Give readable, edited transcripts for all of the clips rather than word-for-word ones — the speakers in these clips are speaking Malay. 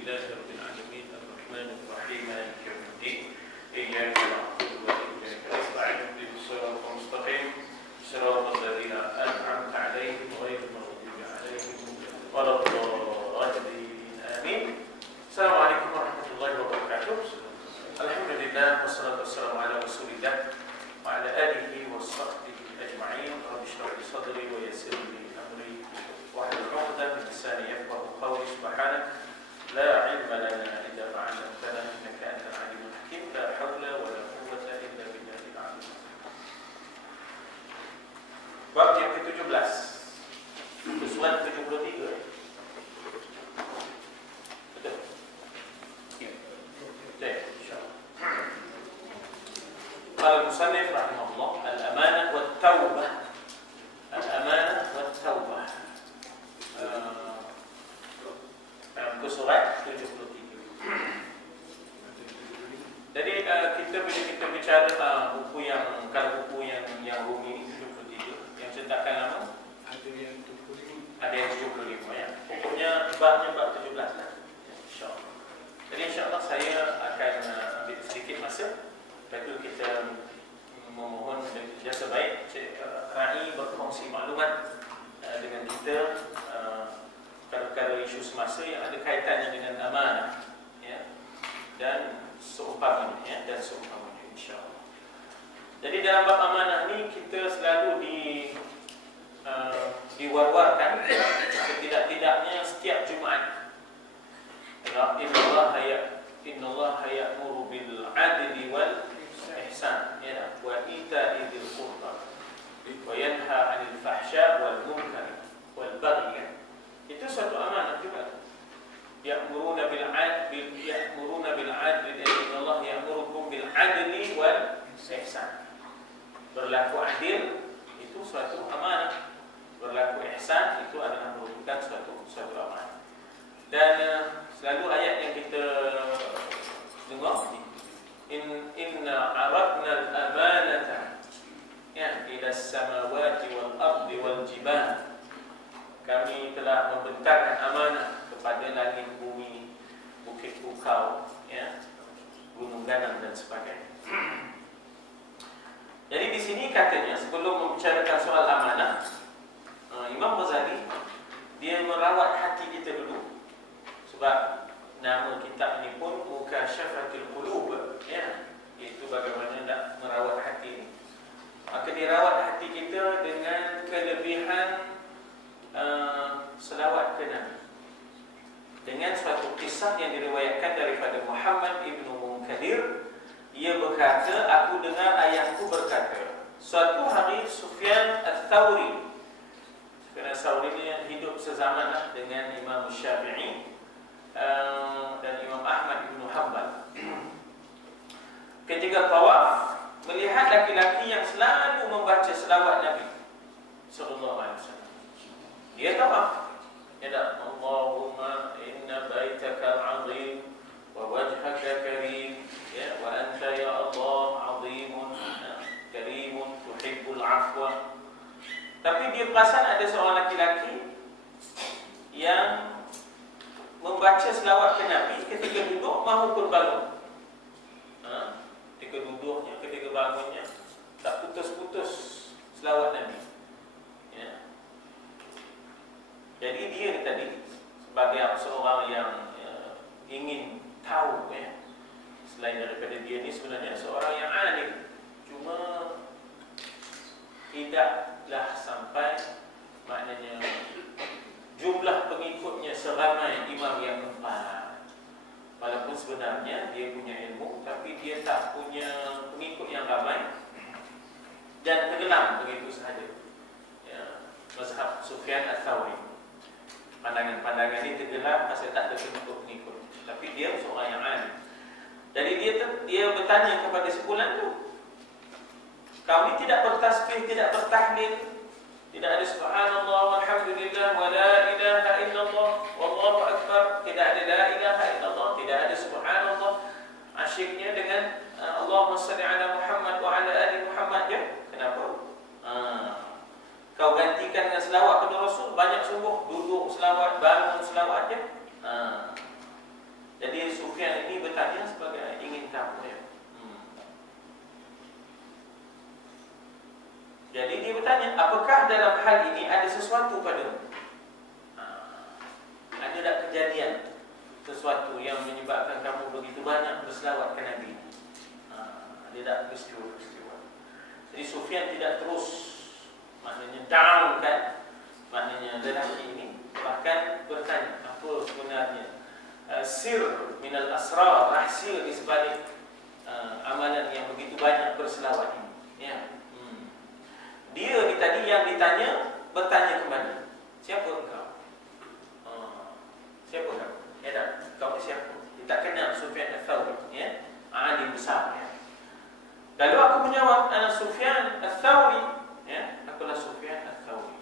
لله رب العالمين الرحمن الرحيم مالك يوم الدين إياك نعبد وإياك نستعين اهدنا الصراط المستقيم صراط الذين أنعمت عليهم غير المغضوب عليهم ولا الضالين آمين. السلام عليكم ورحمة الله وبركاته. الحمد لله والصلاة والسلام على رسول الله وعلى آله وصحبه أجمعين. رب اشرح لي صدري ويسر لي أمري واحلل عقدة من لساني يفقهوا قولي. سبحانك لا علم لنا إلا ما علمتنا إنك أنت العليم الحكيم. لا حول ولا قوة إلا بالله العلي العظيم. Bab yang ke-17, susuan 73. Betul? Ya. Betul, insyaAllah. Qala al-musannif rahimahullah, al-amanah wa at-tawbah. Al-amanah wa at-tawbah. Ke surat 73. Jadi kita bila kita bicara buku yang, kalau buku yang Rumi 73, yang cetakan lama ada yang 75, ada yang 75 ya. Pokoknya babnya bab 17 lah. InsyaAllah. Jadi insyaAllah saya akan ambil sedikit masa. Lepas itu kita memohon jasa baik Cik Rai berkongsi maklumat dengan kita perkara isu semasa yang ada kaitannya dengan amanah, ya, dan seumpamanya, ya, dan seumpamanya, insyaAllah. Jadi dalam bab amanah ni kita selalu diwar-warkan setidak-tidaknya setiap Jumaat. Innallaha ya'muru bil 'adli wal ihsan, ya, wa ita'i dzil qurba wa yanha 'anil fahsya wal munkar wal baghi, ya. Itu satu amanah juga. Ya'muruna bil 'adli, ya'muruna bil 'adli, innallaha ya'murukum bil 'adli wal ihsan. Berlaku adil itu suatu amanah. Berlaku ihsan itu adalah merupakan suatu amanah. Dan selalu ayat yang kita dengar, inna 'aradna al-amanata, ya, ila as-samawati wal ardi wal jibal. Kami telah membentangkan amanah kepada langit, bumi, bukit bukau, ya, gunung ganang dan sebagainya. Jadi di sini katanya sebelum membicarakan soal amanah, Imam Ghazali dia merawat hati kita dulu, sebab nama kitab ini pun Mukashafatul Qulub, ya, iaitu bagaimana nak merawat hati ini. Maka dia rawat hati kita dengan kelebihan selawat ke Nabi, dengan suatu kisah yang diriwayatkan daripada Muhammad ibnu Munkadir. Ia berkata, aku dengar ayahku berkata, suatu hari Sufyan al-Thawri, ini hidup sezaman dengan Imam Syafi'i dan Imam Ahmad ibnu Hanbal. Ketika tawaf, melihat laki-laki yang selalu membaca selawat Nabi sallallahu alaihi wasallam. Dia tawaf, ya, Allahumma inna baitaka al-'azim wa wajhaka karim, ya, wa anta ya Allah 'azimun karimun tuhibbul 'afwa. Tapi dia perasan ada seorang laki-laki yang membaca selawat ke Nabi ketika duduk mahupun bangun. Ketika duduknya, ketika bangunnya, tak putus-putus selawat Nabi, ya. Jadi dia tadi sebagai seorang yang ingin tahu, ya, selain daripada dia ni sebenarnya seorang yang alim, cuma tidaklah sampai maknanya jumlah pengikutnya seramai imam yang empat. Walaupun sebenarnya dia punya ilmu, tapi dia tak punya pengikut yang ramai dan tenggelam begitu sahaja, ya, mazhab Sufyan al-Thawri. Pandangan-pandangan ini tenggelam pasal tak ada pengikut-pengikut. Tapi dia seorang yang alim. Jadi dia bertanya kepada sekumpulan tu, kami tidak bertasbih, tidak bertahlil, tidak ada subhanallah walhamdulillah wa la ilaha illallah wallahu akbar, tidak ada la ilaha illallah, tidak ada subhanallah. Asyiknya dengan Allahumma salli ala Muhammad wa ala ali Muhammad, je. Kenapa? Kau gantikan dengan selawat pada Rasul, banyak sungguh, duduk selawat, bangun selawat, je. Sufyan ini bertanya sebagai ingin tahu ya. Jadi dia bertanya, apakah dalam hal ini ada sesuatu padamu? Ada tak kejadian sesuatu yang menyebabkan kamu begitu banyak berselawat ke Nabi? Ada tak peristiwa-peristiwa? Jadi Sufyan tidak terus maknanya down kan, maknanya lelaki ini, bahkan bertanya apa sebenarnya sir minal asrar, rahsia di sebalik amalan yang begitu banyak berselawat ini ya. Dia ni tadi yang ditanya bertanya kembali, siapa engkau? Siapa kamu? Ya tak? Kau ni siapa? Dia tak kenal Sufyan Ats-Tsauri ya, alim besar ya. Lalu aku menjawab, ana Sufyan Ats-Tsauri ya, akulah Sufyan Ats-Tsauri.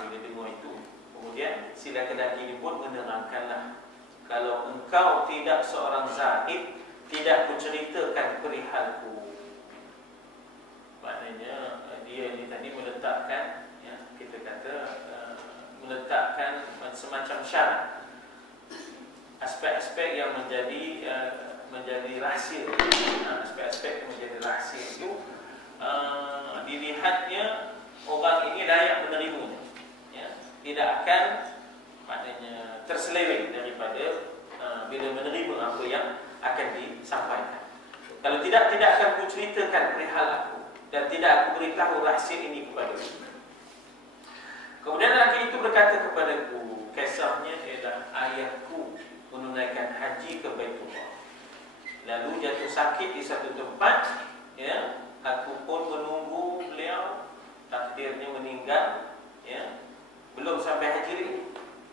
Bila dengar itu, kemudian si lelaki ini pun menerangkanlah, kalau engkau tidak seorang zahid, tidak kuceritakan perihalku. Maknanya dia ini tadi meletakkan ya, kita kata meletakkan semacam syarat, aspek-aspek yang menjadi rahsia. Aspek-aspek yang menjadi rahsia itu dilihatnya orang ini layak menerimanya ya, tidak akan maknanya terseleweng daripada bila menerima apa yang akan disampaikan. Kalau tidak akan kuceritakan perihal aku dan tidak aku beritahu rahsia ini kepadamu. Kemudian lelaki itu berkata kepadaku, kisahnya ialah ayahku menunaikan haji ke Baitullah, lalu jatuh sakit di satu tempat ya, aku pun menunggu beliau, takdirnya meninggal ya, belum sampai haji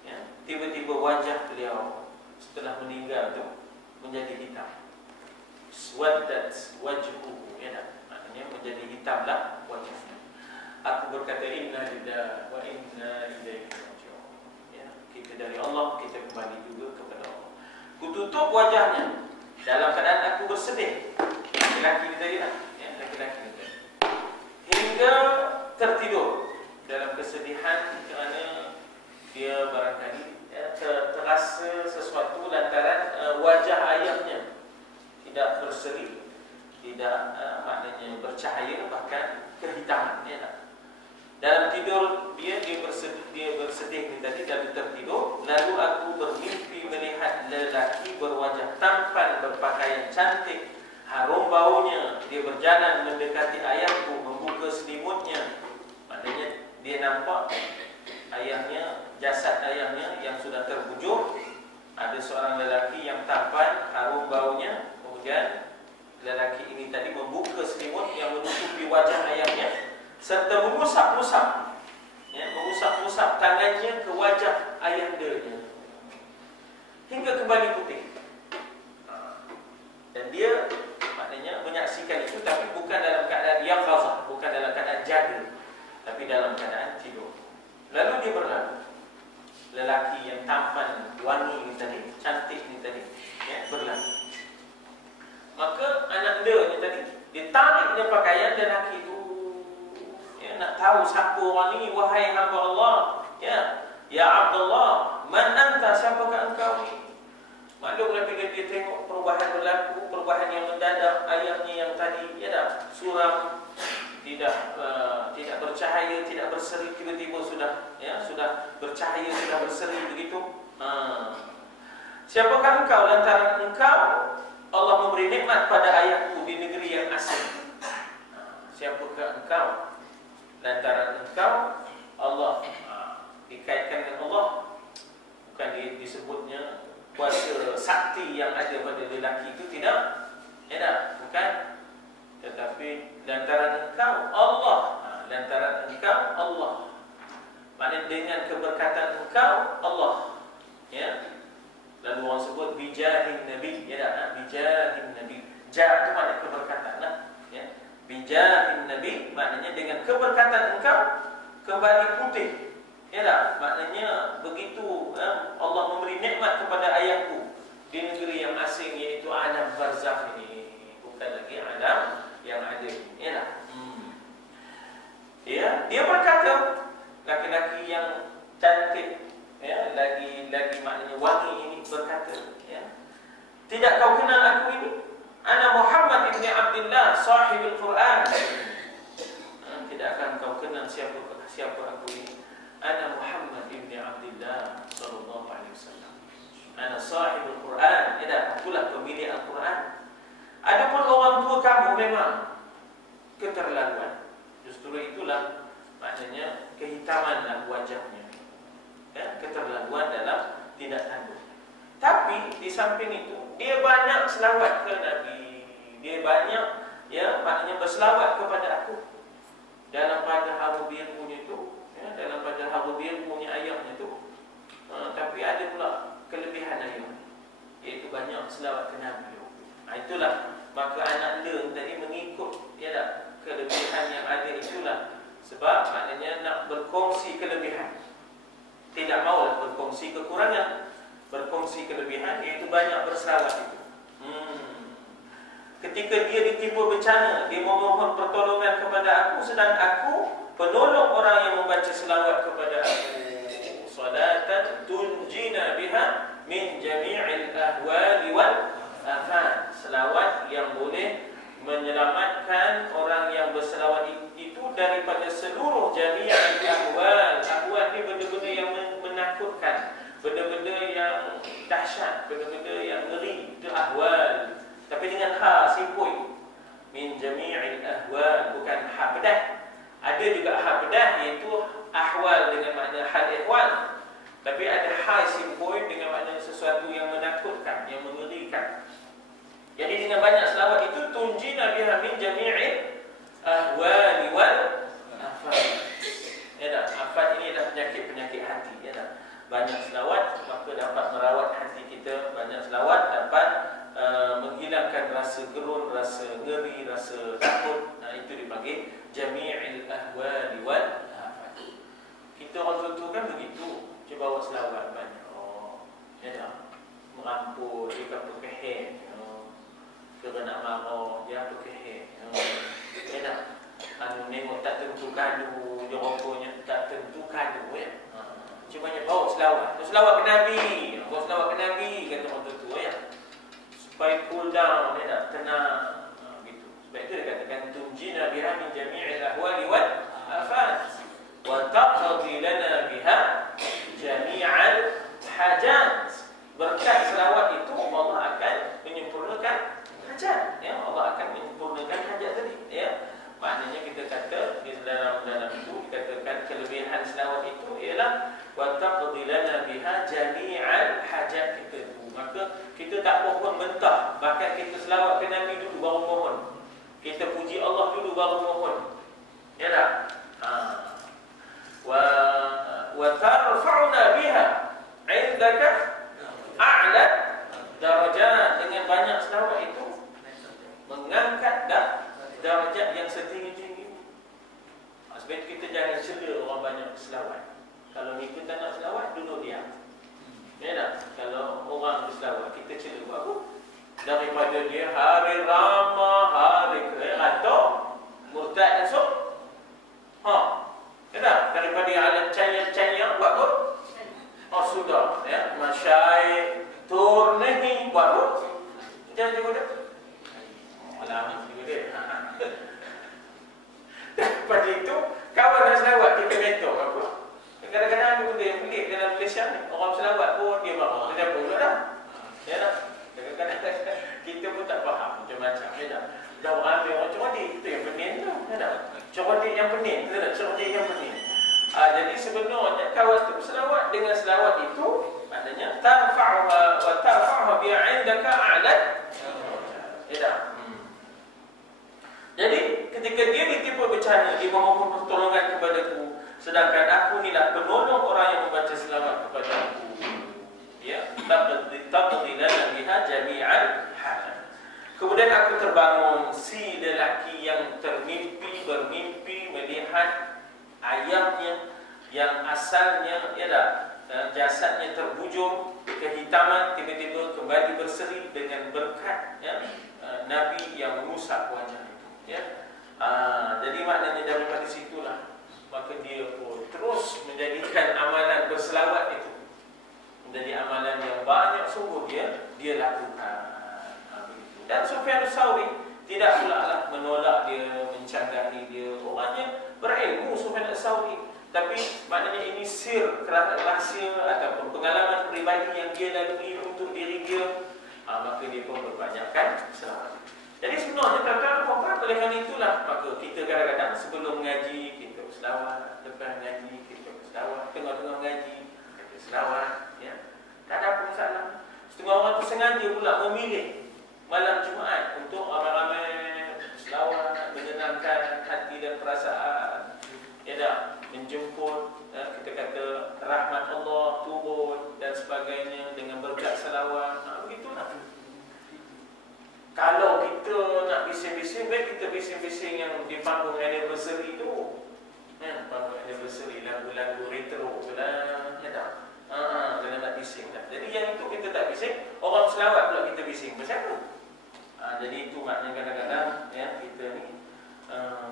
ya, tiba-tiba wajah beliau setelah meninggal itu menjadi hitam, swaddat wajhuhu ya, maknanya menjadi hitamlah wajahnya. Aku berkata, inna lillahi wa inna ilaihi raji'un ya, kita dari Allah, kita kembali juga kepada Allah. Kututup wajahnya dalam keadaan aku bersedih, laki-laki tadi lah ya, laki-laki tadi, hingga tertidur dalam kesedihan kerana dia barangkali ya, terasa sesuatu lantaran wajah ayahnya tidak berseri, tidak maknanya bercahaya, bahkan kehitaman ya. Dalam tidur dia bersedih ni tadi, lalu tertidur. Lalu aku bermimpi melihat lelaki berwajah tampan, berpakaian cantik, harum baunya. Dia berjalan mendekati ayahku, membuka selimutnya. Maknanya dia nampak ayahnya, jasad ayahnya yang sudah terbujur. Ada seorang lelaki yang tampan, harum baunya. Kemudian lelaki ini tadi membuka selimut yang menutupi wajah ayahnya, serta mengusap-usap ya, mengusap-usap tangannya ke wajah ayandanya hingga kembali putih. Dan dia maknanya menyaksikan itu, tapi bukan dalam keadaan yaqazah, bukan dalam keadaan jaga, tapi dalam keadaan tidur. Lalu dia berlalu, lelaki yang tampan, wangi ini tadi, cantik ini tadi ya, berlalu. Maka anak dia ni tadi, dia tariknya pakaian lelaki itu ya, nak tahu siapa orang ni, wahai hamba Allah ya Abdullah, man anta, siapakah engkau ni? Maklumlah bila dia tengok perubahan berlaku, perubahan yang mendadak, ayahnya yang tadi ya dah suram, tidak bercahaya, tidak berseri, tiba-tiba sudah bercahaya, sudah berseri begitu. Siapakah engkau? Lantaran engkau Allah memberi nikmat pada ayahku di negeri yang asing. Siapakah engkau? Lantaran engkau Allah dikaitkan dengan Allah, bukan disebutnya kuasa sakti yang ada pada lelaki itu, tidak ya tak? Bukan, tetapi lantaran engkau Allah, lantaran engkau Allah, maknanya dengan keberkatan engkau Allah ya. Lalu orang sebut bijahin Nabi ya tak? Bijahin Nabi, jah itu maknanya keberkatan lah ya. Bijahin Nabi maknanya dengan keberkatan engkau kembali putih ya tak? Maknanya begitu Allah memberi nikmat kepada ayahku di negeri yang asing, iaitu alam barzakh ini, bukan lagi alam yang ada ya tak? Ya, dia berkata, laki-laki yang cantik ya, lagi maknanya wangi ini berkata ya, Tidak kau kenal aku ini? Ana Muhammad ibn Abdullah sahibul Quran. Tidak akan kau kenal siapa aku ini? Ana Muhammad ibn Abdullah sallallahu alaihi wasallam. Ana sahibul Quran. Tidak, akulah pemilik Al-Quran. Adapun orang tua kamu memang keterlaluan. Justru itulah maknanya kehitamanlah wajahnya. Keterlaluan dalam tidak tangguh. Tapi di samping itu dia banyak selawat ke Nabi. Dia banyak maknanya berselawat kepada aku. Dalam pada Harubiyah punya itu, dalam pada Harubiyah punya ayatnya itu. Tapi ada pula kelebihan ayat, iaitu banyak selawat ke Nabi. Itulah maka anak learn tadi mengikut kelebihan yang ada itulah. Sebab maknanya nak berkongsi kelebihan. Tidak maulah berkongsi kekurangan, berkongsi kelebihan, iaitu banyak berselawat itu. Ketika dia ditimpa bencana, dia memohon pertolongan kepada aku, sedang aku penolong orang yang membaca selawat kepada aku. Salatan tunjina biha min jami'il ahwali wal afat. Selawat yang boleh menyelamatkan orang yang berselawat itu daripada seluruh jami'il ahwal. Ahwal ni benda-benda yang menakutkan, benda-benda yang dahsyat, benda-benda yang ngeri. Itu ahwal. Tapi dengan ha simpul. Min jami'il ahwal, bukan ha pedah. Ada juga ha pedah, iaitu ahwal dengan makna hal ihwal. Tapi ada ha simpul dengan makna sesuatu yang menakutkan, yang mengerikan. Jadi dengan banyak selawat itu tunjina biha min jami'il ahwali wal afat. Afat ini adalah penyakit-penyakit hati. Banyak selawat maka dapat merawat hati kita. Banyak selawat dapat menghilangkan rasa gerun, rasa ngeri, rasa takut. Itu dipanggil jami'il ahwali wal afat. Kita orang tua kan begitu. Dia bawa selawat banyak. Meramput, dia kan berkeheh. Kena nak marah, dia berkeheh. Nengok tak tentu kadu, dia rokoknya tak tentu kadu. Cuma dia bawa selawat. Selawat ke Nabi. Bawa selawat ke Nabi, kata orang tua. Supaya cool down, tenang. Gitu. Sebab itu dia katakan tunjina biha min jami'il ahwali wal afat wa taqdi lana biha jami'al hajat. Berkat selawat itu Allah akan menyempurnakan hajat. Allah akan menyempurnakan hajat tadi. Maknanya kita kata di dalam itu dikatakan kelebihan selawat itu ialah wa taqdi lana biha jami'al hajat kita itu. Maka kita tak mohon mentah, bahkan kita selawat ke Nabi dulu baru mohon. Kita puji Allah dulu baru mohon. Ya tak? Wa tarfa'una biha 'indaka a'la darajat. Dengan banyak selawat itu mengangkat darajat yang setinggi-tinggi. Sebab itu kita jangan cela orang banyak selawat. Kalau kita tak nak selawat, duduk diam. Ya tak? Kalau orang berselawat, kita cela buat apa? Daripada dia hari ramah, hari atau murtad esok. Ya tak? Daripada dia ada cayang-cayang, buat apa? Sudah. Masyai tur nahi, buat apa? Jangan juga dia. Alamak juga dia. Daripada itu, kawan nak selawat, kita mentor apa? Kadang-kadang ada benda yang pelik dalam Malaysia ni. Orang selawat pun dia marah. Dia pun dah. Ya tak? Kadang-kadang kita pun tak faham macam-macam. Ya tak? Dah ramai orang cerdik. Itu yang pening tu. Ya tak? Cerdik yang pening. Ya tak? Cerdik yang pening. Jadi sebenarnya kawan tu selawat dengan selawat itu maknanya tarfa'uha wa tarfa'uha bi'indaka a'lad. Ya tak? Jadi ketika dia ditimpa bencana, dia memohon pertolongan kepadaku. Sedangkan aku inilah penolong orang yang membaca selawat kepada aku. Ya, taqdi lana biha jami'al hajat. Kemudian aku terbangun, si lelaki yang bermimpi melihat ayahnya yang asalnya jasadnya terbujur kehitaman, tiba-tiba kembali berseri dengan berkat Nabi yang merusak wajah itu. Jadi maknanya daripada situlah maka dia pun terus menjadikan amalan berselawat itu menjadi amalan yang banyak sungguh dia lakukan. Dan Sufyan Ats-Tsauri tidak pula lah menolak dia, mencanggahi dia. Orangnya berilmu Sufyan Ats-Tsauri, tapi maknanya ini sir, rahsia ataupun pengalaman peribadi yang dia lalui untuk diri dia, maka dia pun berbanyakkan selawat. Jadi sebenarnya tuan-tuan, oleh kerana itulah maka kita kadang-kadang sebelum mengaji kita berselawat, lepas mengaji kita berselawat, tengah-tengah mengaji kita selawat, ya. Tak ada apa masalah. Setengah orang tu sengaja pula memilih malam Jumaat untuk ramai-ramai berselawat, menyenangkan hati dan perasaan, ya dah, menjemput kita kata rahmat Allah turun dan sebagainya dengan berkat selawat. Begitulah. Kalau kita nak bising-bising, baik kita bising-bising yang di panggung anniversary tu, panggung anniversary, lagu-lagu retro tu lah, ya tak? Kena nak bising dah. Jadi yang itu kita tak bising, orang selawat pula kita bising. Macam apa? Jadi itu maknanya kadang-kadang ya, kita ni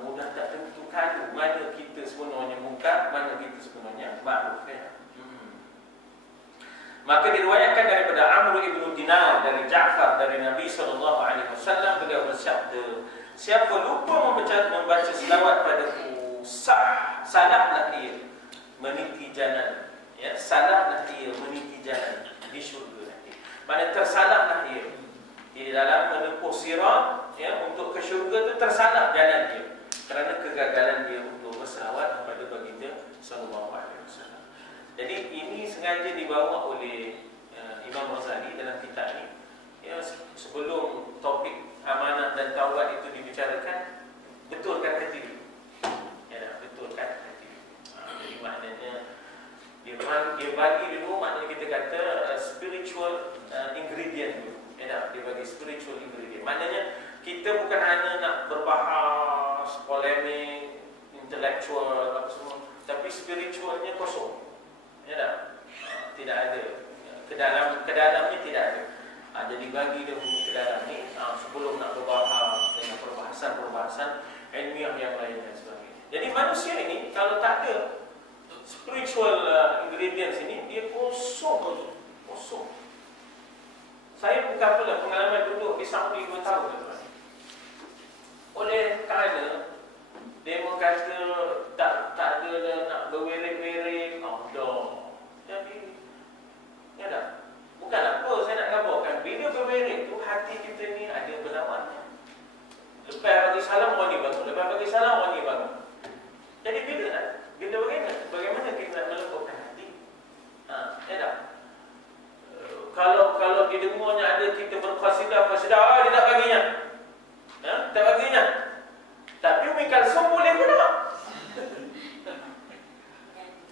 mudah tak tentu kadu mana kita sebenarnya muka, mana kita sebenarnya makruf, ya. Maka diriwayatkan daripada Amr ibn Dinar dari Ja'far dari Nabi SAW, beliau bersabda, siapa lupa membaca selawat padaku, salahlah dia meniti jalan, ya, salahlah dia meniti jalan di syurga nanti. Mana tersalahlah dia di dalam menempuh sirat, ya, untuk ke syurga tu, tersalah jalan dia kerana kegagalan dia untuk berselawat kepada baginda sallallahu alaihi wasallam. Jadi ini sengaja dibawa oleh Imam Ghazali dalam kitab ini, ya, sebelum topik amanah dan taubat itu dibicarakan, betulkan hati dulu, ya, betulkan hati dulu. Jadi maknanya dia bagi dulu, maknanya kita kata spiritual ingredient dulu, ya, dia bagi spiritual ingredient. Maknanya kita bukan hanya nak berbahas polemik intelektual apa semua, tapi spiritualnya kosong. Ya tak? Tidak ada. Ke dalamnya tidak ada. Jadi bagi dia ke dalam ni sebelum nak berbahas dengan perbahasan ilmiah yang lain dan sebagainya. Jadi manusia ini kalau tak ada spiritual ingredients ini, dia kosong. Saya bukan pula pengalaman duduk di Saudi 2 tahun, tuan. Oleh kerana dia kata tak ada nak berwirid-wirid, jadi ya dah. Bukan apa saya nak gambarkan, bila berwirid tu hati kita ni ada berlawannya. Lepas bagi salam orang ni bangun, lepas bagi salam orang ni bangun. Jadi bila bagaimana kita nak melembutkan hati? Ya dah. Kalau didengarnya ada kita berqasidah, dia tak baginya. Tak baginya. Tapi Umi Kalsum boleh pula.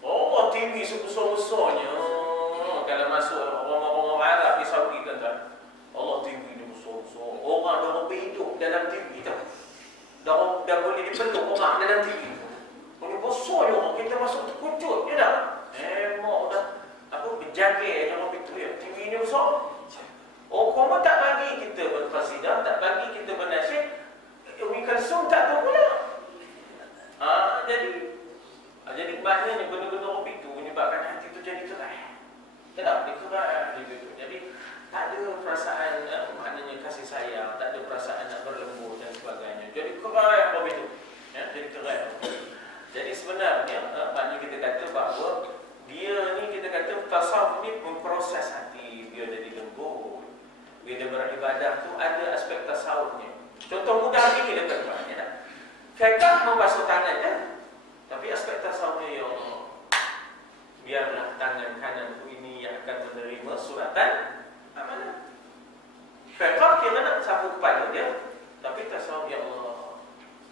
Oh, TV sebesar-besarnya. Kalau masuk orang-orang Arab di Saudi kan, Allah TV ni besar-besar. Orang dah berhidup dalam TV tu. Dah boleh dipeluk orang dalam TV. Boleh besar je orang. Kita masuk terkejut, ya dah. Mak dah berjaga yang orang itu, ya. TV ni besar. Oh, kamu tak bagi kita berqasidah, tak bagi kita bernasyid. Umi Kalsum tak tahu pula. Jadi maknanya benda-benda hobi itu menyebabkan hati itu jadi kerai. Tak, dia kerai gitu. Jadi tak ada perasaan maknanya kasih sayang, tak ada perasaan nak berlembut dan sebagainya. Jadi kerai hobi itu. Ya, jadi kerai. Jadi sebenarnya maknanya kita kata bahawa dia ni, kita kata tasawuf ni memproses hati dia jadi lembut. Bila beribadah tu ada aspek tasawufnya. Contoh mudah lagi kita kata, ya tak? Fiqh membasuh tangan kan? Tapi aspek tasawufnya, ya Allah, biarlah tangan kananku ini yang akan menerima suratan amanah. Fiqh kira nak sapu kepala dia, tapi tasawuf, ya Allah,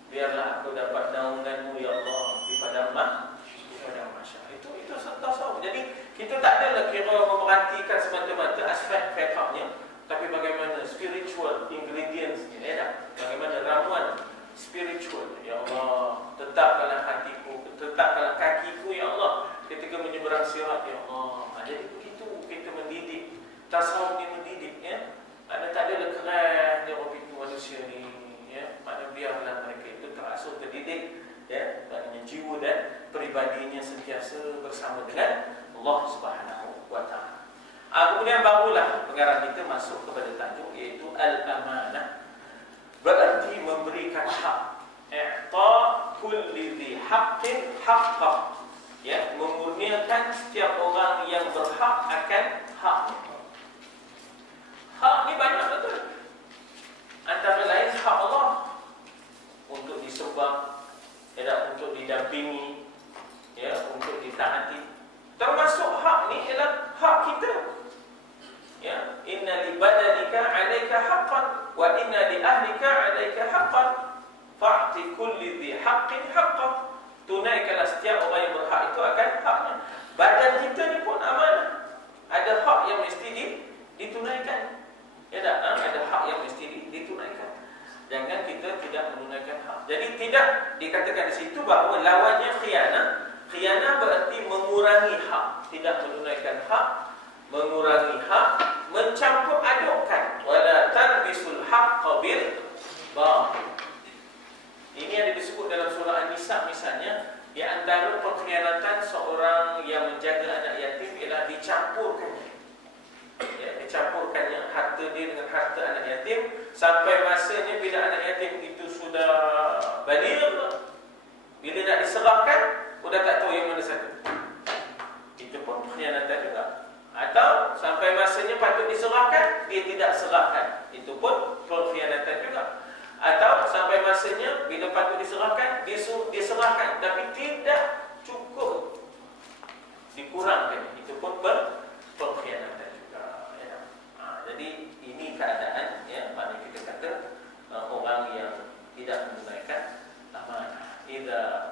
biarlah aku dapat naunganmu, ya Allah, di padang mahsyar. Itu tasawuf. Jadi kita tak adalah kira memerhatikan semata-mata aspek fiqhnya, tapi bagaimana spiritual ingredients-nya, ya tak? Bagaimana ramuan spiritual, ya Allah, tetapkanlah hatiku, tetapkanlah kakiku, ya Allah, ketika menyeberang sirat, ya Allah. Jadi begitu kita mendidik. Tasawuf ni mendidik, ya. Ada tak ada keras dia orang itu manusia ni, ya. Maknanya biarlah mereka itu terasuh, terdidik, ya. Maknanya jiwa dan peribadinya sentiasa bersama dengan Allah Subhanahu wa Ta'ala. Kemudian barulah pengarang kita masuk kepada tajuk, iaitu al-amanah memberikan hak. I'ta kulli dhi haqqin haqqah. Ya, memurniakan setiap orang yang berhak akan haknya. Hak ni banyak betul. Antara lain hak Allah untuk disembah, ya, untuk didampingi, ya, untuk ditaati. Termasuk hak ni ialah hak kita. Ya, inna li badanika 'alaika haqqan wa inna li ahlika 'alaika haqqan fa'ti kulli dhi haqqin haqqah. Tunaikanlah setiap orang yang berhak itu akan haknya. Badan kita ni pun amanah. Ada hak yang mesti ditunaikan. Ya tak? Ada hak yang mesti ditunaikan. Jangan kita tidak menunaikan hak. Jadi tidak dikatakan di situ bahawa lawannya khianah. Khianah berarti mengurangi hak, tidak menunaikan hak, mengurangi hak, mencampur adukkan. Wala talbisul haqqa bil batil. Ini yang disebut dalam surah An-Nisa misalnya, di antara pengkhianatan seorang yang menjaga anak yatim ialah dicampurkannya. Ya, dicampurkannya harta dia dengan harta anak yatim sampai masanya bila anak yatim itu sudah baligh, bila nak diserahkan, sudah tak tahu yang mana satu. Itu pun pengkhianatan juga. Atau sampai masanya patut diserahkan, dia tidak serahkan. Itu pun pengkhianatan juga. Atau sampai masanya bila patut diserahkan, diserahkan tapi tidak cukup, dikurangkan. Itu pun pengkhianatan juga, ya. Jadi ini keadaan, ya, mana kita kata orang yang tidak menunaikan amanah. Idza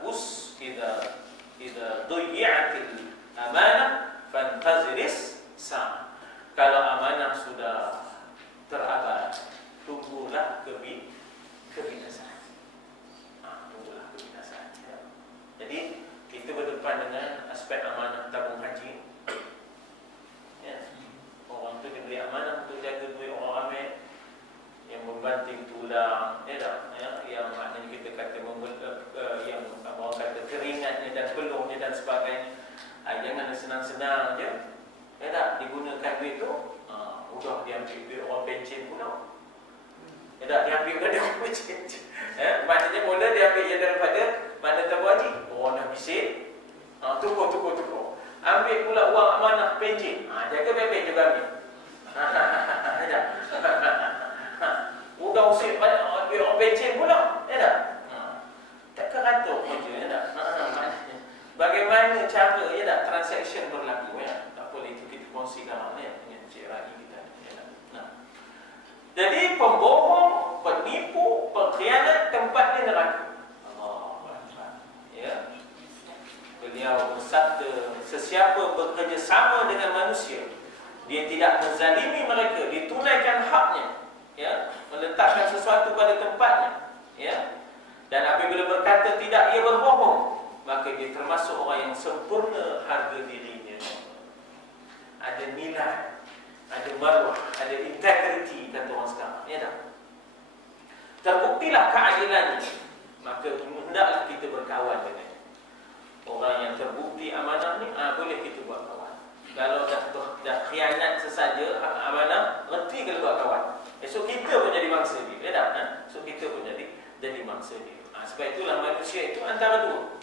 dhuyyatil amanah fantaziris sa. Kalau amanah sudah terabaikan, tunggulah kebinasaan. Tunggulah kebinasaan. Ya. Jadi kita berdepan dengan aspek amanah tabung haji. Ya. Orang tu diberi amanah untuk jaga duit orang ramai, yang membanting tulang, ya tak? Ya, yang maknanya kita kata yang orang kata keringatnya dan peluhnya dan sebagainya. Jangan senang-senang je, ya tak? Digunakan duit tu, udah diambil duit orang pencen pula. Ya tak, diambil ke dia pencen. Maknanya mula diambil je daripada mana tabu haji. Orang dah bising, tukar. Ambil pula uang amanah pencen. Jaga baik-baik juga ambil. Ya tak? Udah usik banyak duit orang pencen pula, ya tak? Takkan rantuk pun je, ya tak? Bagaimana cara, ya tak, transaction berlaku, ya? Tak boleh itu kita kongsikan, ya, dengan Cik Rai kita, ya tak? Jadi pembohong, penipu, pengkhianat tempatnya neraka. Ya. Beliau bersabda, sesiapa bekerja sama dengan manusia, dia tidak menzalimi mereka, ditunaikan haknya, ya, meletakkan sesuatu pada tempatnya, ya. Dan apabila berkata tidak, ia berbohong, maka dia termasuk orang yang sempurna harga dirinya. Ada nilai, ada maruah, ada integriti, kata orang sekarang, ya tak? Terbuktilah keadilannya, maka hendaklah kita berkawan dengan orang yang terbukti amanah ni, boleh kita buat kawan. Kalau dah khianat sesaja amanah, reti kalau buat kawan. Esok kita pun jadi mangsa dia, ya tak? Esok kita pun jadi mangsa dia. Sebab itulah manusia itu antara dua.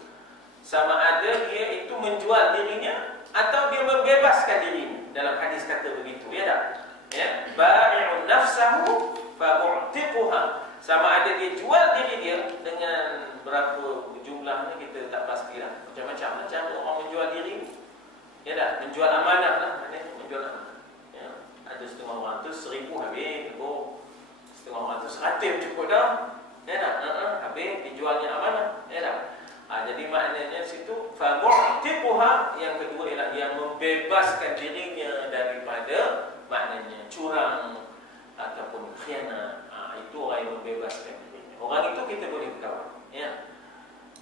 Sama ada dia itu menjual dirinya atau dia membebaskan dirinya. Dalam hadis kata begitu, ya tak? Ya, ba'i'un nafsahu fa mu'tiquha. Sama ada dia jual diri dia dengan berapa jumlahnya kita tak pastilah. Macam-macam cara orang menjual diri. Ya tak? Menjual amanah lah, menjual amanah. Ya. Ada setengah orang tu 1,000 habis, setengah orang tu 100 cukup dah. Ya tak? Habis dijualnya amanah. Ya tak? Jadi maknanya situ fa mu'tiquha, yang kedua ialah yang membebaskan dirinya daripada maknanya curang ataupun khianat. Itu orang yang membebaskan dirinya. Orang itu kita boleh berkawan, ya.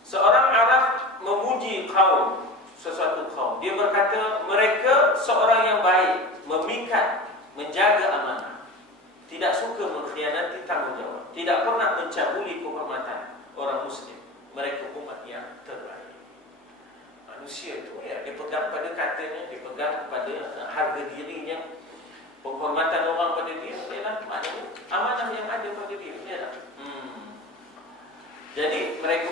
Seorang Arab memuji kaum, sesuatu kaum. Dia berkata mereka seorang yang baik, memikat, menjaga amanah, tidak suka mengkhianati tanggungjawab, tidak pernah mencabuli kehormatan orang muslim. Mereka umat yang terbaik. Manusia itu, ya, dia pegang pada katanya, dia pegang pada harga dirinya. Penghormatan orang pada dia ialah maknanya amanah yang ada pada dia, ya tak?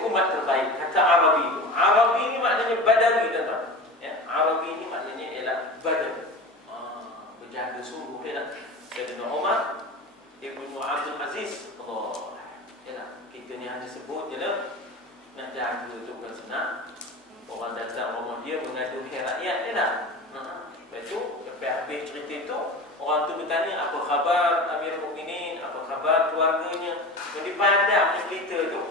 umat terbaik. Kata Arabi itu. Arabi ini maknanya Badawi, tuan-tuan. Ya, Arabi ini maknanya ialah Badawi. Berjaga sungguh, ya. Sayyidina Umar Ibnu Abdul Aziz, Allah, ya. Kita ni hanya sebut je lah. Nak jaga tu bukan senang. Orang datang rumah dia mengaduhi rakyat, ya tak? Lepas tu, habis cerita itu, orang tu bertanya, apa khabar Amir Mukminin, apa khabar keluarganya. Jadi padam pelita tu.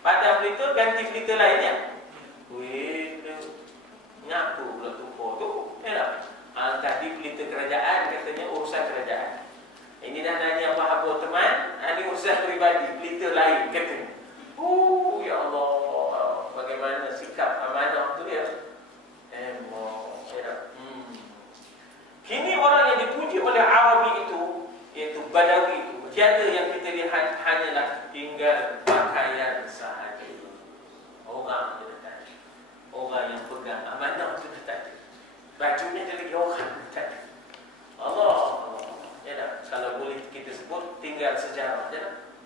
Padam pelita, ganti pelita lainnya. Weh, ngaku pula tumpah tu, ya tak? Tadi pelita kerajaan, katanya urusan kerajaan. Ini dah nanya apa-apa teman, ini urusan peribadi, pelita lain, katanya. Ya Allah, bagaimana sikap amanah tu ya? Kini orang yang dipuji oleh Arabi itu, iaitu Badawi itu, tiada yang kita lihat hanyalah tinggal pakaian sahaja. Orang je tak ada. Orang yang pegang amanah itu tak ada. Bajunya dia lagi orang tak ada. Allah, ya tak? Kalau boleh kita sebut tinggal sejarah,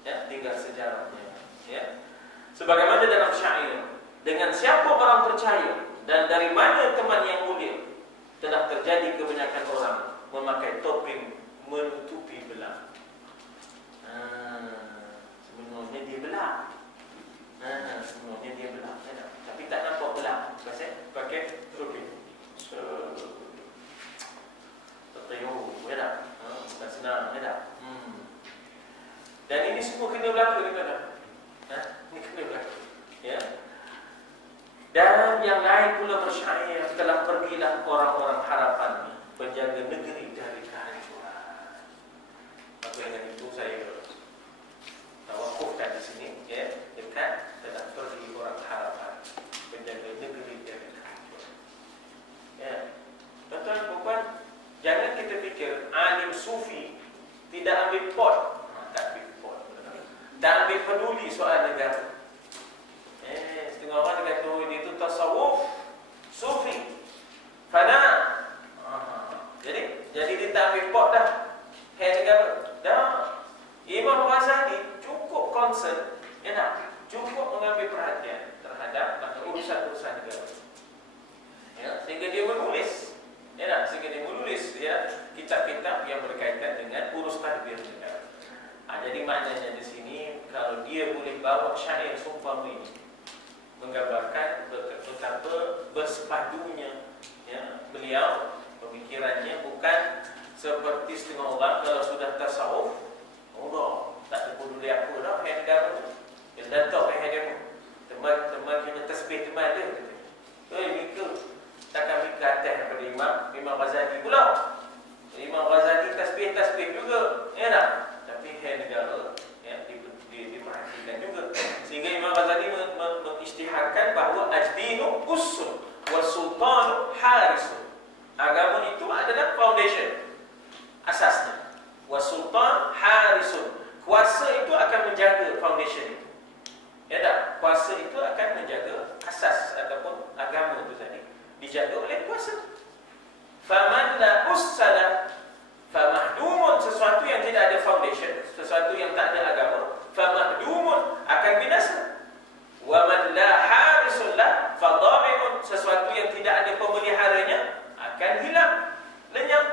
ya, tinggal sejarahnya. Ya. Sebagaimana dalam syair, dengan siapa orang percaya dan dari mana teman yang mulia, telah terjadi kebanyakan orang memakai topeng menutupi belang. Sebenarnya dia belang. Sebenarnya dia belang, ya. Tapi tak nampak belang. Pasal pakai topeng. Tertengok, ya tak? Bukan senang, ya tak? Dan ini semua kena berlaku, tuan-tuan. Ini kena berlaku, ya. Dan yang lain pula bersyair, telah pergilah orang-orang harapan, penjaga negeri dari kehancuran. Maka dengan itu saya tawakufkan di sini, ya, dekat telah pergi orang harapan, penjaga negeri dari kehancuran. Ya, tuan-tuan dan puan, jangan kita fikir alim sufi tidak ambil pot, tak ambil pot, tak ambil peduli soal negara. Setengah orang dia kata dia itu tasawuf sufi fana. Jadi dia tak ambil pot dah. Negara dah. Imam Ghazali cukup concern, ya tak? Cukup mengambil perhatian terhadap urusan-urusan negara. Ya, sehingga dia menulis, ya tak? Sehingga dia menulis, ya, kitab-kitab yang berkaitan dengan urus tadbir negara. Jadi maknanya di sini, kalau dia boleh bawa syair seumpama ini, menggambarkan betapa bersepadunya, ya, beliau pemikirannya bukan seperti setengah orang kalau sudah tasawuf, Allah tak peduli apa dah hai negara tu. Yang datang hai demo. Teman kena tasbih teman dia kata. Mika takkan mika atas daripada Imam Ghazali pula. Imam Ghazali tasbih juga, ya tak? Tapi hai negara, ya, diperhatikan juga. Sehingga Imam Ghazali mengisytiharkan bahawa ad-dinu usul wa sultanu harisun. Agama itu adalah foundation, asasnya. Wa sultan harisun. Kuasa itu akan menjaga foundation itu. Ya tak? Kuasa itu akan menjaga asas ataupun agama itu tadi. Dijaga oleh kuasa. Faman la ussala famahdumun, sesuatu yang tidak ada foundation, sesuatu yang tak ada agama, famahdumun, akan binasa. Wa man la harisun la fadhabi'un, sesuatu yang tidak ada pemeliharanya akan hilang, lenyap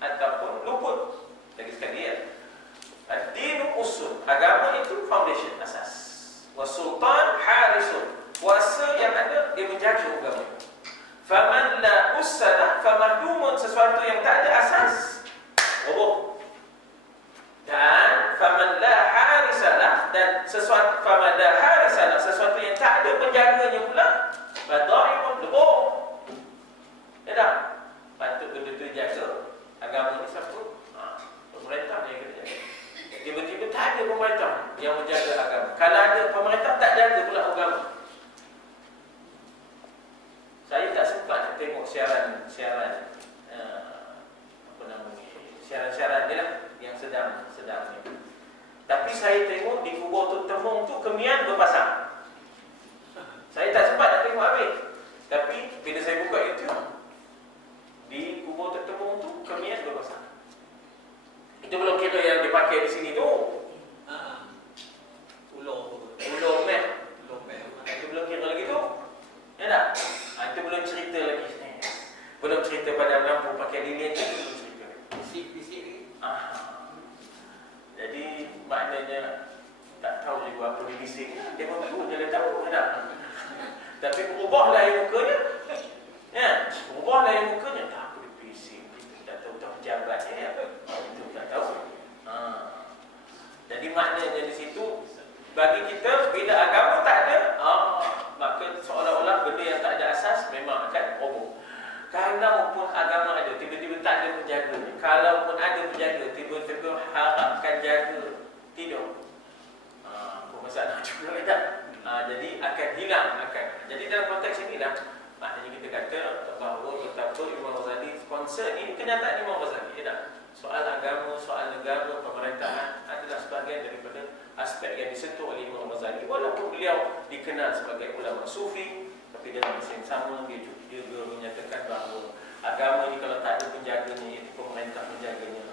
ataupun luput. Lagi sekali, ya, ad-dinu usul, agama itu foundation, asas. Wa sultan harisun, kuasa yang ada dia menjaga agama. Faman la ussala famahdumun, sesuatu yang tak ada asas, roboh. Dan faman la harisalah, dan sesuatu faman la harisalah, sesuatu yang tak ada penjaganya pula, badaimun, lebur. Ya tak? Patut benda tu jaga. Agama ni siapa? Pemerintah yang kena jaga. Tiba-tiba tak ada pemerintah yang menjaga agama. Kalau ada pemerintah tak jaga pula agama. Saya tak sempat nak tengok siaran siaran dia lah yang sedang ni. Tapi saya tengok di kubur Tok Temung tu kemian berpasang. Saya tak sempat nak tengok habis. Tapi bila saya buka YouTube, di kubur Tok Temung tu kemian berpasang. Itu belum kira yang dipakai di sini tu. Ulur map. Jadi maknanya tak tahu juga apa dia bising. Dia mampu je dia tahu dah. Tapi berubahlah yang mukanya. Ya, berubahlah yang mukanya. Tak apa dia bising. Kita tak tahu tak pejabatnya ya. Itu tak tahu. Jadi maknanya di situ bagi kita bila agama tak ada, maka seolah-olah benda yang tak ada asas memang akan roboh. Kalaupun agama ada, tiba-tiba tak ada penjaganya. Kalaupun ada penjaga, tiba-tiba harapkan jaga, tidak. Masalah juga tak? Jadi akan hilang. Jadi dalam konteks inilah maknanya kita kata bahawa betapa Imam Ghazali concern ini kenyataan Imam Ghazali. Soal agama, soal negara, pemerintahan adalah sebahagian daripada aspek yang disentuh oleh Imam Ghazali. Walaupun beliau dikenal sebagai ulama sufi, tapi dalam masa yang sama dia juga menyatakan bahawa agama ini kalau tak ada penjaganya, iaitu pemerintah penjaganya,